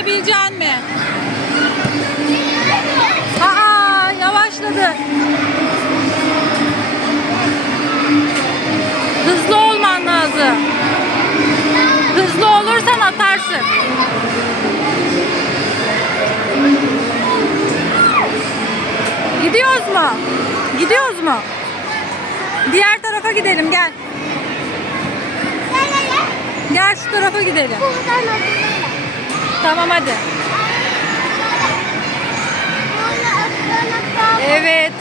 alabilecek mi? Aa yavaşladı. Hızlı olman lazım. Hızlı olursan atarsın. Gidiyoruz mu? Gidiyoruz mu? Diğer tarafa gidelim gel. Gel şu tarafa gidelim. Tamam hadi. Evet.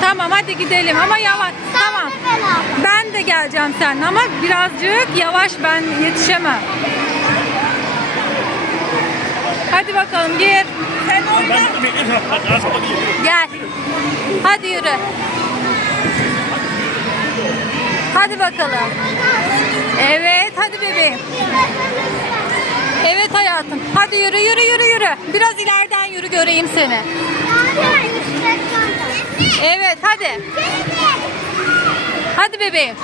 Tamam hadi gidelim ama yavaş. Tamam. Ben de geleceğim sen ama birazcık yavaş ben yetişemem. Hadi bakalım gir. Gel. Hadi yürü. Hadi bakalım. Evet hadi bebeğim. Evet hayatım. Hadi yürü yürü yürü yürü. Biraz ileriden yürü göreyim seni. Evet hadi. Hadi bebeğim.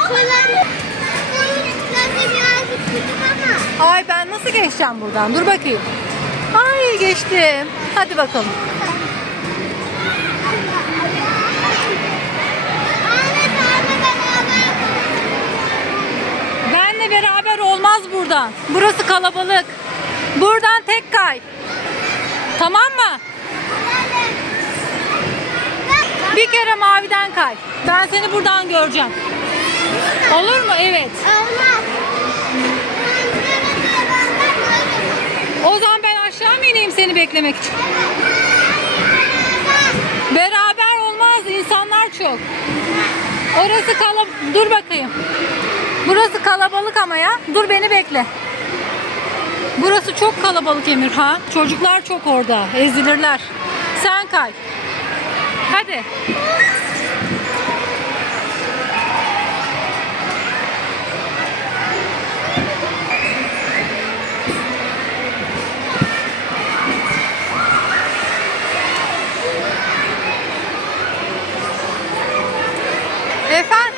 Ay ben nasıl geçeceğim buradan? Dur bakayım. Ay geçtim. Hadi bakalım. Benle beraber olmaz buradan. Burası kalabalık. Buradan tek kay. Tamam mı? Bir kere maviden kay. Ben seni buradan göreceğim. Olur mu? Evet. Olmaz. O zaman ben aşağı mı ineyim seni beklemek için? Beraber olmaz. İnsanlar çok. Orası kalabalık. Dur bakayım. Burası kalabalık ama ya. Dur beni bekle. Burası çok kalabalık Emirhan. Çocuklar çok orada. Ezilirler. Sen kay. Hadi. Efendim?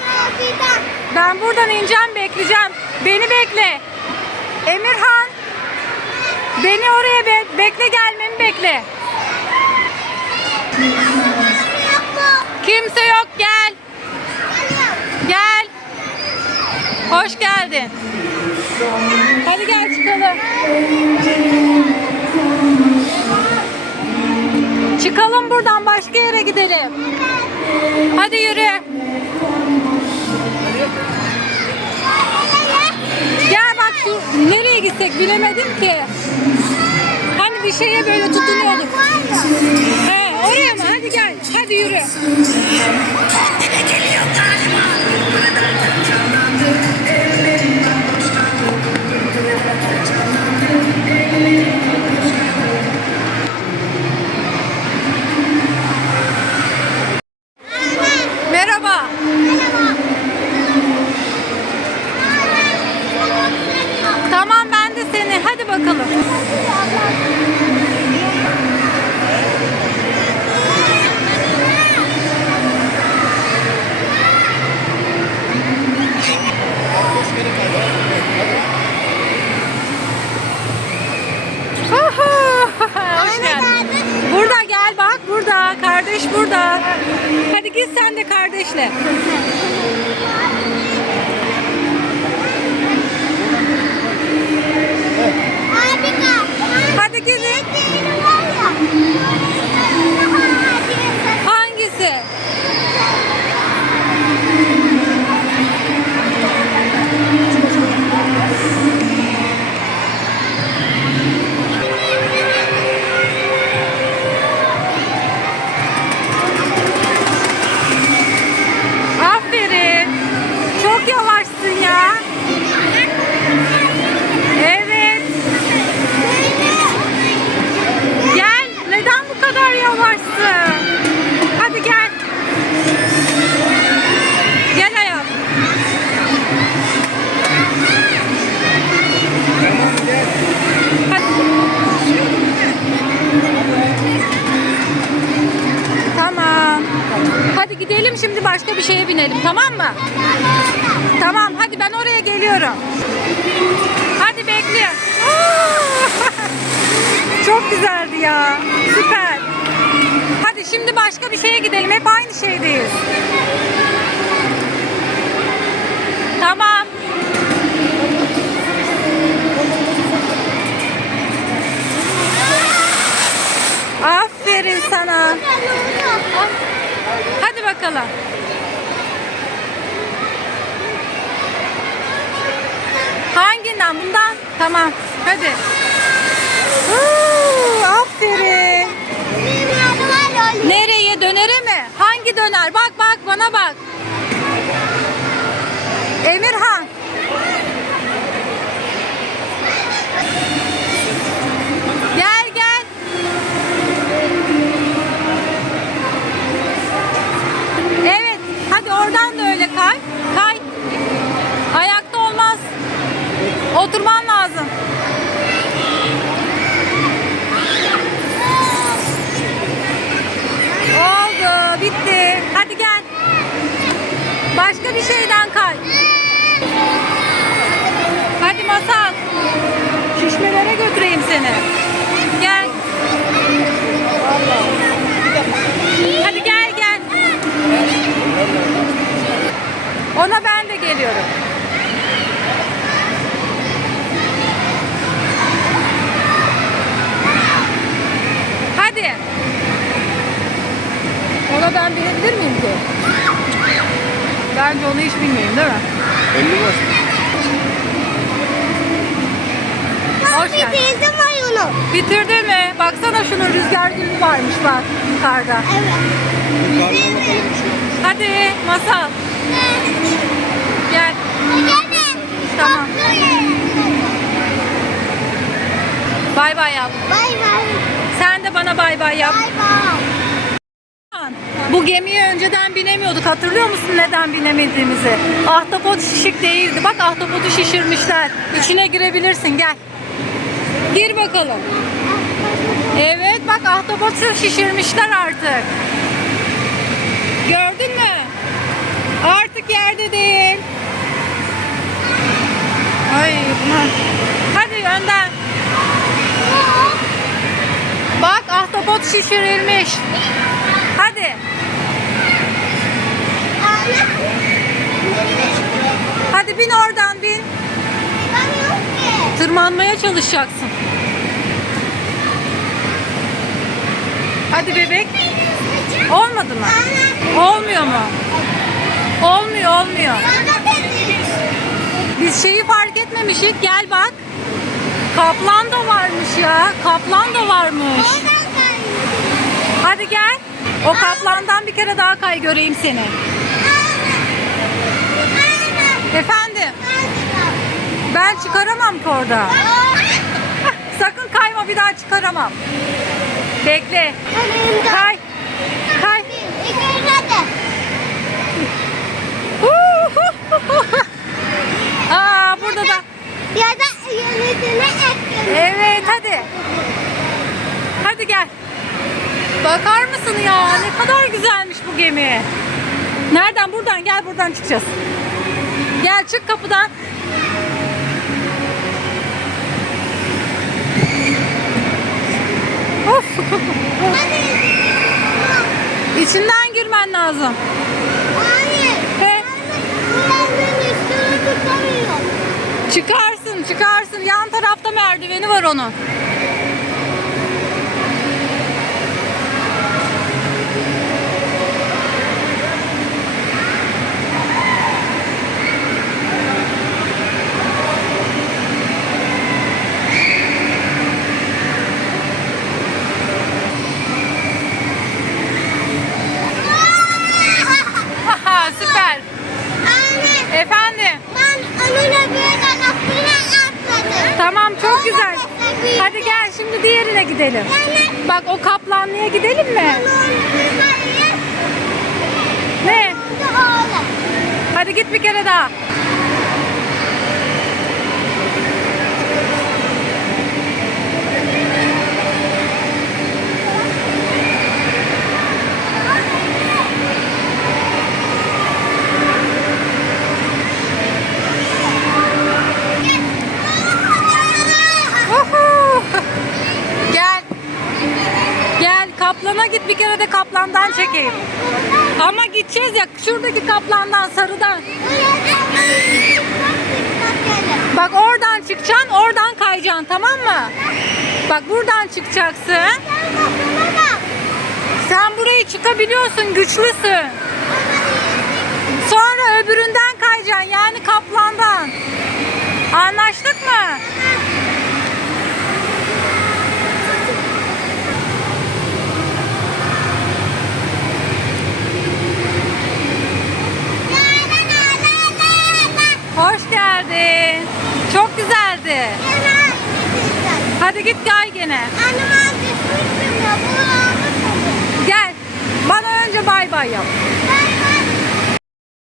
Ben buradan ineceğim bekleyeceğim. Beni bekle. Emirhan. Beni oraya be bekle gelmemi bekle. Kimse yok gel. Gel. Hoş geldin. Hadi gel çıkalım. Çıkalım buradan başka yere gidelim. Hadi yürü. bak şu nereye gitsek bilemedim ki. Hani bir şeye böyle tutunuyorduk. He, oraya mı? Hadi gel. Hadi yürü. Kendine geliyor galiba. Burada gel bak burada. Kardeş burada. Hadi git sen de kardeşle. Hadi gidelim şimdi başka bir şeye binelim tamam mı? Tamam hadi ben oraya geliyorum. Hadi bekle. Çok güzeldi ya. Süper. Hadi şimdi başka bir şeye gidelim. Hep aynı şeydeyiz. Tamam. Aferin sana bakalım. Hanginden? Bundan? Tamam. Hadi. Uuu, aferin. Nereye? Dönere mi? Hangi döner? Bak bak bana bak. Emirhan. Oradan da öyle kay. Kay. Ayakta olmaz. Oturman lazım. Oldu. Bitti. Hadi gel. Başka bir şeyden kay. Hadi masal. Şişmelere götüreyim seni. Bitirdi mi? Baksana şunu rüzgar gülü varmış bak yukarıda. Evet. Hadi masal. Gel. Tamam. Bay bay yap. Bay bay. Sen de bana bay bay yap. Bay bay. Bu gemiye önceden binemiyorduk. Hatırlıyor musun neden binemediğimizi? Ahtapot şişik değildi. Bak ahtapotu şişirmişler. İçine girebilirsin. Gel. Gir bakalım. Evet bak ahtapotu şişirmişler artık. Gördün mü? Artık yerde değil. Ay bunlar. Hadi önden. Bak ahtapot şişirilmiş. Hadi. Hadi bin orada tırmanmaya çalışacaksın. Hadi bebek. Olmadı mı? Olmuyor mu? Olmuyor, olmuyor. Biz şeyi fark etmemişiz. Gel bak. Kaplan da varmış ya. Kaplan da varmış. Hadi gel. O kaplandan bir kere daha kay göreyim seni. Efendim. Ben çıkaramam ki orada. Sakın kayma bir daha çıkaramam. Bekle. Kay. Kay. Aa burada da. Ya da yenisini Evet hadi. Hadi gel. Bakar mısın ya? Ne kadar güzelmiş bu gemi. Nereden? Buradan gel buradan çıkacağız. Gel çık kapıdan. İçinden girmen lazım. He? Çıkarsın, çıkarsın. Yan tarafta merdiveni var onun. şimdi diğerine gidelim. Yani. Bak o kaplanlıya gidelim mi? Ne? Hadi git bir kere daha. de kaplandan çekeyim. Ama gideceğiz ya şuradaki kaplandan sarıdan. Bak oradan çıkacaksın oradan kayacaksın tamam mı? Bak buradan çıkacaksın. Sen burayı çıkabiliyorsun güçlüsün. Sonra öbüründen kayacaksın yani kaplandan. Anlaştık mı? yine. Annem abi sürtmüyor. Bunu almış Gel. Bana önce bay bay yap.